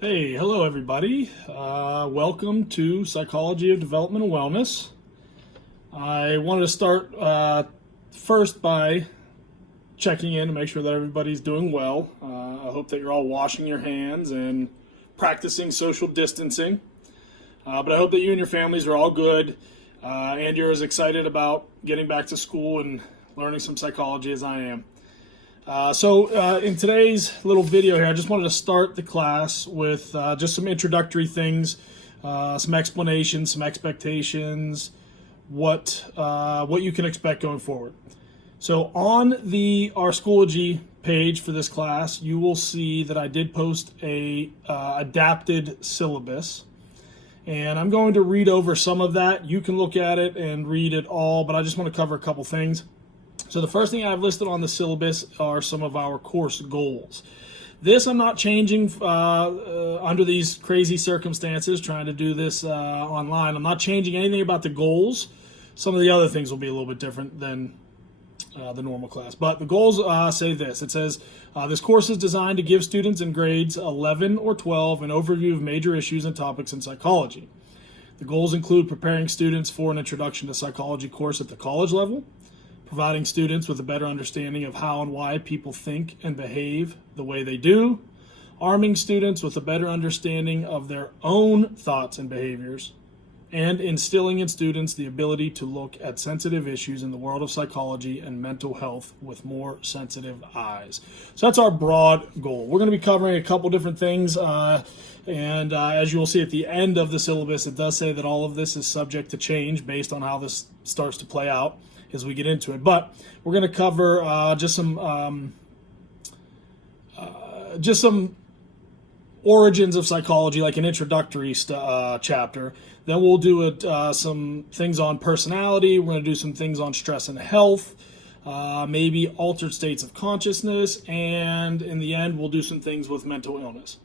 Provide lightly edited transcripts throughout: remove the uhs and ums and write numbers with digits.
Hey, hello everybody. Welcome to Psychology of Development and Wellness. I wanted to start first by checking in to make sure that everybody's doing well. I hope that you're all washing your hands and practicing social distancing. But I hope that you and your families are all good and you're as excited about getting back to school and learning some psychology as I am. In today's little video here, I just wanted to start the class with just some introductory things, some explanations, some expectations, what you can expect going forward. So on the our Schoology page for this class, you will see that I did post a adapted syllabus. And I'm going to read over some of that. You can look at it and read it all, but I just want to cover a couple things. So the first thing I've listed on the syllabus are some of our course goals. This I'm not changing under these crazy circumstances, trying to do this online. I'm not changing anything about the goals. Some of the other things will be a little bit different than the normal class. But the goals say this. It says, this course is designed to give students in grades 11 or 12 an overview of major issues and topics in psychology. The goals include preparing students for an introduction to psychology course at the college level, providing students with a better understanding of how and why people think and behave the way they do, arming students with a better understanding of their own thoughts and behaviors, and instilling in students the ability to look at sensitive issues in the world of psychology and mental health with more sensitive eyes. So that's our broad goal. We're going to be covering a couple different things, and as you will see at the end of the syllabus, it does say that all of this is subject to change based on how this starts to play out as we get into it. But we're going to cover just some origins of psychology, like an introductory chapter. Then we'll do some things on personality. We're going to do some things on stress and health, maybe altered states of consciousness, and in the end, we'll do some things with mental illness.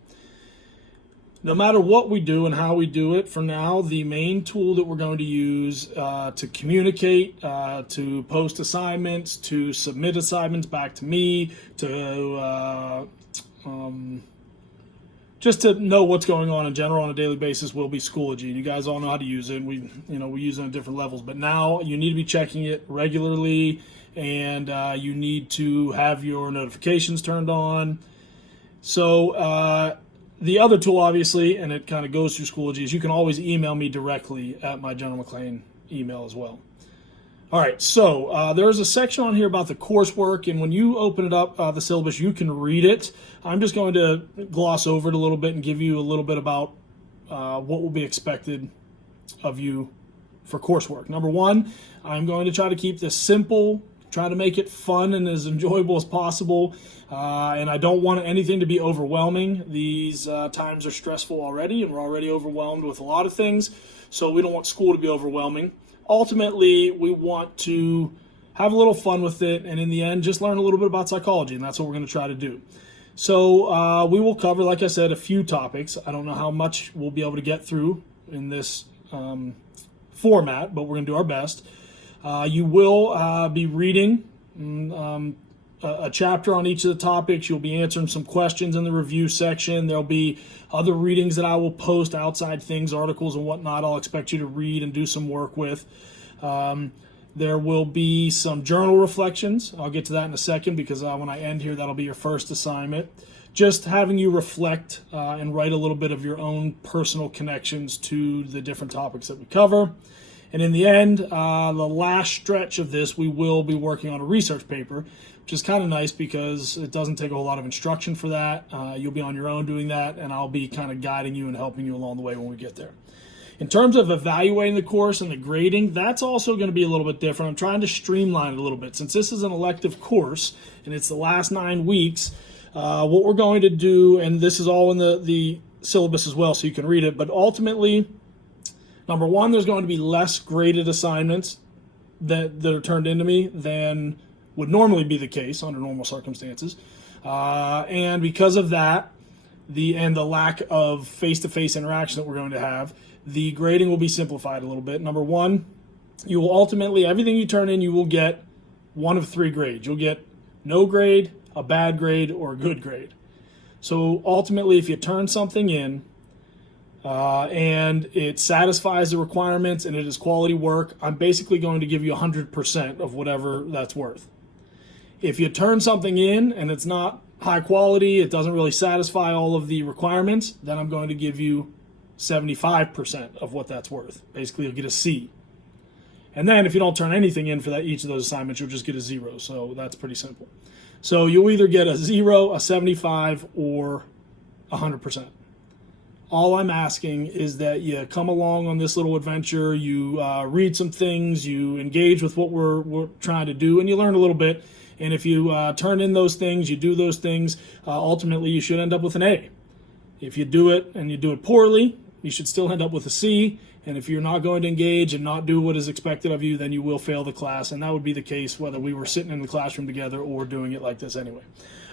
No matter what we do and how we do it, for now, the main tool that we're going to use to communicate, to post assignments, to submit assignments back to me, to just to know what's going on in general on a daily basis will be Schoology. You guys all know how to use it. We use it on different levels, but now you need to be checking it regularly, and you need to have your notifications turned on. So the other tool, obviously, and it kind of goes through Schoology, is you can always email me directly at my General McLean email as well. All right, so there's a section on here about the coursework, and when you open it up, the syllabus, you can read it. I'm just going to gloss over it a little bit and give you a little bit about what will be expected of you for coursework. Number one, I'm going to try to keep this simple, try to make it fun and as enjoyable as possible. And I don't want anything to be overwhelming. These times are stressful already, and we're already overwhelmed with a lot of things. So we don't want school to be overwhelming. Ultimately, we want to have a little fun with it, and in the end, just learn a little bit about psychology, and that's what we're going to try to do. So we will cover, like I said, a few topics. I don't know how much we'll be able to get through in this format, but we're going to do our best. You will be reading a chapter on each of the topics. You'll be answering some questions in the review section. There'll be other readings that I will post, outside things, articles and whatnot. I'll expect you to read and do some work with. There will be some journal reflections. I'll get to that in a second, because when I end here, that'll be your first assignment. Just having you reflect and write a little bit of your own personal connections to the different topics that we cover. And in the end, the last stretch of this, we will be working on a research paper, which is kind of nice because it doesn't take a whole lot of instruction for that. You'll be on your own doing that, and I'll be kind of guiding you and helping you along the way when we get there. In terms of evaluating the course and the grading, that's also going to be a little bit different. I'm trying to streamline it a little bit. Since this is an elective course and it's the last 9 weeks, what we're going to do, and this is all in the syllabus as well, so you can read it, but ultimately, number one, there's going to be less graded assignments that are turned into me than would normally be the case under normal circumstances. And because of that, the lack of face-to-face interaction that we're going to have, the grading will be simplified a little bit. Number one, you will ultimately, everything you turn in, you will get one of 3 grades. You'll get no grade, a bad grade, or a good grade. So ultimately, if you turn something in and it satisfies the requirements and it is quality work, I'm basically going to give you 100% of whatever that's worth. If you turn something in and it's not high quality, it doesn't really satisfy all of the requirements, then I'm going to give you 75% of what that's worth. Basically, you'll get a C. And then if you don't turn anything in for that each of those assignments, you'll just get a 0. So that's pretty simple. So you'll either get a 0, a 75, or 100%. All I'm asking is that you come along on this little adventure, you read some things, you engage with what we're trying to do, and you learn a little bit. And if you turn in those things, you do those things, ultimately you should end up with an A. If you do it and you do it poorly, you should still end up with a C. And if you're not going to engage and not do what is expected of you, then you will fail the class. And that would be the case whether we were sitting in the classroom together or doing it like this anyway.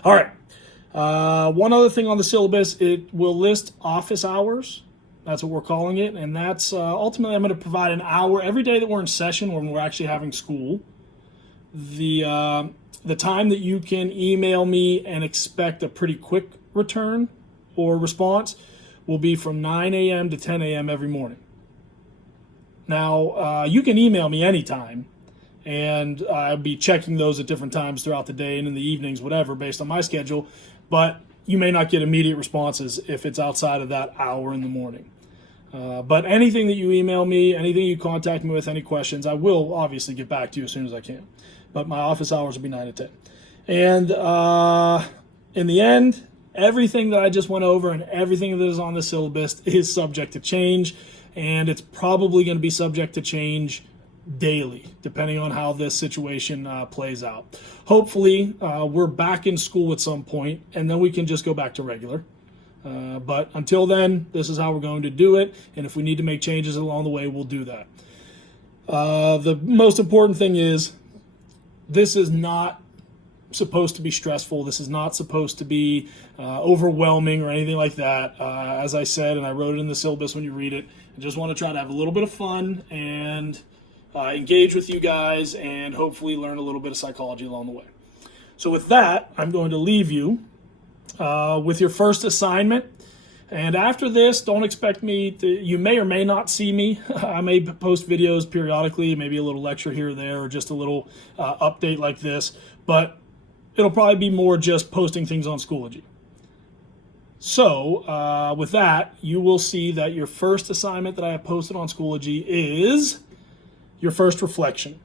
All right. One other thing on the syllabus, it will list office hours. That's what we're calling it. And that's ultimately I'm going to provide an hour every day that we're in session when we're actually having school. The time that you can email me and expect a pretty quick return or response will be from 9 a.m. to 10 a.m. every morning. Now, you can email me anytime, and I'll be checking those at different times throughout the day and in the evenings, whatever, based on my schedule, but you may not get immediate responses if it's outside of that hour in the morning. But anything that you email me, anything you contact me with, any questions, I will obviously get back to you as soon as I can. But my office hours will be 9 to 10. And in the end, everything that I just went over and everything that is on the syllabus is subject to change, and it's probably going to be subject to change daily, depending on how this situation plays out. Hopefully, we're back in school at some point, and then we can just go back to regular. But until then, this is how we're going to do it, and if we need to make changes along the way, we'll do that. The most important thing is this is not supposed to be stressful. This is not supposed to be overwhelming or anything like that. As I said, and I wrote it in the syllabus when you read it, I just want to try to have a little bit of fun and engage with you guys and hopefully learn a little bit of psychology along the way. So with that, I'm going to leave you with your first assignment. And after this, don't expect me to, you may or may not see me. I may post videos periodically, maybe a little lecture here or there, or just a little update like this. But it'll probably be more just posting things on Schoology. So with that, you will see that your first assignment that I have posted on Schoology is your first reflection.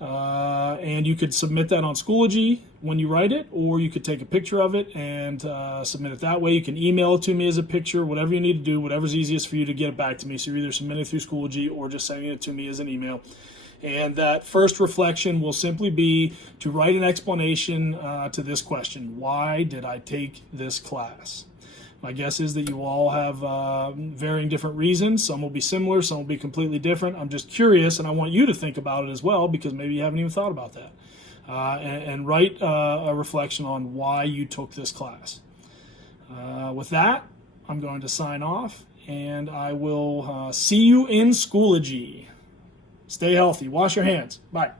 And you could submit that on Schoology when you write it, or you could take a picture of it and submit it that way. You can email it to me as a picture, whatever you need to do, whatever's easiest for you to get it back to me. So you're either submitting it through Schoology or just sending it to me as an email. And that first reflection will simply be to write an explanation to this question: why did I take this class? My guess is that you all have varying different reasons. Some will be similar, some will be completely different. I'm just curious, and I want you to think about it as well, because maybe you haven't even thought about that. And write a reflection on why you took this class. With that, I'm going to sign off, and I will see you in Schoology. Stay healthy. Wash your hands. Bye.